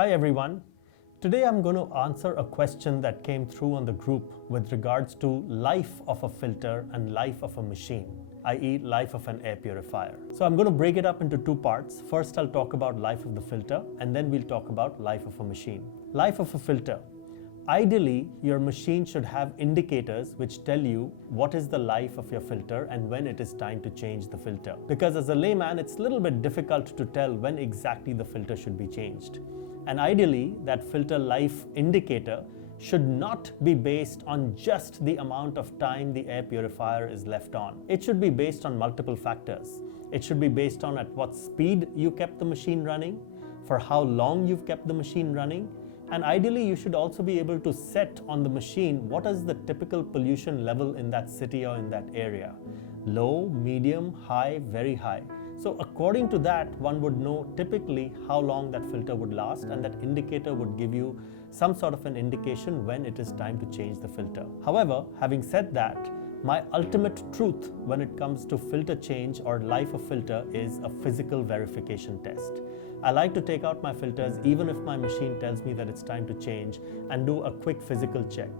Hi everyone. Today I'm going to answer a question that came through on the group with regards to life of a filter and life of a machine, i.e. life of an air purifier. So I'm going to break it up into two parts. First I'll talk about life of the filter and then we'll talk about life of a machine. Life of a filter. Ideally, your machine should have indicators which tell you what is the life of your filter and when it is time to change the filter. Because as a layman, it's a little bit difficult to tell when exactly the filter should be changed. And ideally, that filter life indicator should not be based on just the amount of time the air purifier is left on. It should be based on multiple factors. It should be based on at what speed you kept the machine running, for how long you've kept the machine running, and ideally you should also be able to set on the machine what is the typical pollution level in that city or in that area. Low, medium, high, very high. So according to that, one would know typically how long that filter would last, and that indicator would give you some sort of an indication when it is time to change the filter. However, having said that, my ultimate truth when it comes to filter change or life of filter is a physical verification test. I like to take out my filters even if my machine tells me that it's time to change and do a quick physical check.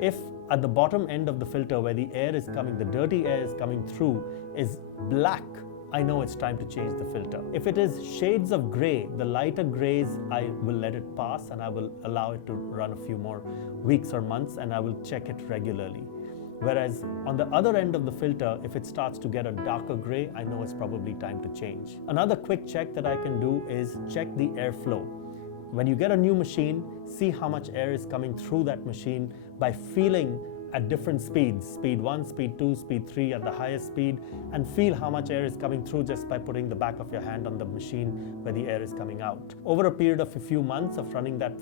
If at the bottom end of the filter where the air is coming, the dirty air is coming through, is black, I know it's time to change the filter. If it is shades of gray, the lighter grays, I will let it pass and I will allow it to run a few more weeks or months and I will check it regularly. Whereas on the other end of the filter, if it starts to get a darker gray, I know it's probably time to change. Another quick check that I can do is check the airflow. When you get a new machine, see how much air is coming through that machine by feeling at different speeds, speed 1, speed 2, speed 3 at the highest speed, and feel how much air is coming through just by putting the back of your hand on the machine where the air is coming out. Over a period of a few months of running that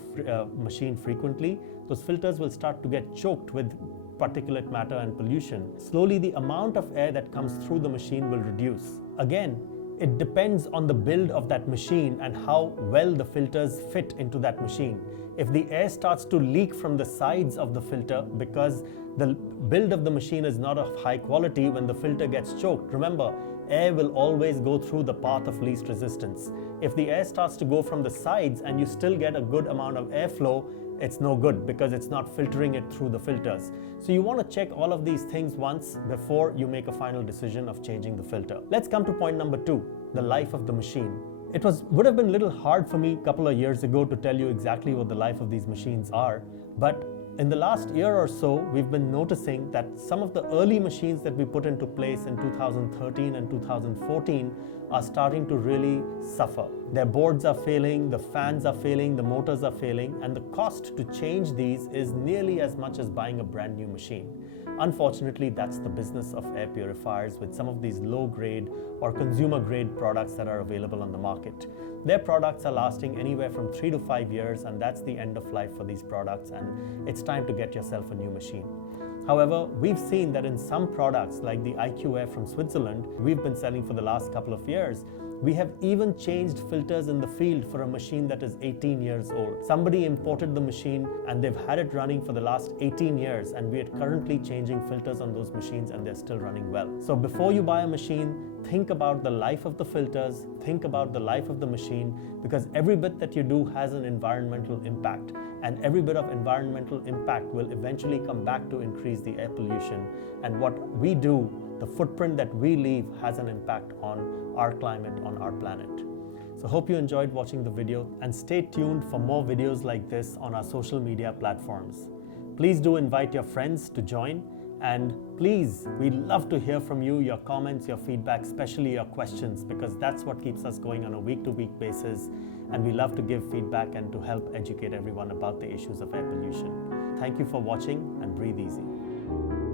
machine frequently, those filters will start to get choked with particulate matter and pollution. Slowly the amount of air that comes through the machine will reduce. Again, it depends on the build of that machine and how well the filters fit into that machine. If the air starts to leak from the sides of the filter because the build of the machine is not of high quality, when the filter gets choked, remember, air will always go through the path of least resistance. If the air starts to go from the sides and you still get a good amount of airflow, it's no good because it's not filtering it through the filters. So you want to check all of these things once before you make a final decision of changing the filter. Let's come to point number 2, the life of the machine. It would have been a little hard for me a couple of years ago to tell you exactly what the life of these machines are, but in the last year or so, we've been noticing that some of the early machines that we put into place in 2013 and 2014 are starting to really suffer. Their boards are failing, the fans are failing, the motors are failing, and the cost to change these is nearly as much as buying a brand new machine. Unfortunately, that's the business of air purifiers with some of these low-grade or consumer-grade products that are available on the market. Their products are lasting anywhere from 3 to 5 years, and that's the end of life for these products, and it's time to get yourself a new machine. However, we've seen that in some products like the iqair from Switzerland, we've been selling for the last couple of years, we have even changed filters in the field for a machine that is 18 years old. Somebody imported the machine and they've had it running for the last 18 years, and we are currently changing filters on those machines and they're still running well. So before you buy a machine, think about the life of the filters, think about the life of the machine, because every bit that you do has an environmental impact, and every bit of environmental impact will eventually come back to increase the air pollution, and what we do, the footprint that we leave, has an impact on our climate, on our planet. So hope you enjoyed watching the video, and stay tuned for more videos like this on our social media platforms. Please do invite your friends to join, and please, we'd love to hear from you, your comments, your feedback, especially your questions, because that's what keeps us going on a week-to-week basis, and we love to give feedback and to help educate everyone about the issues of air pollution. Thank you for watching, and breathe easy.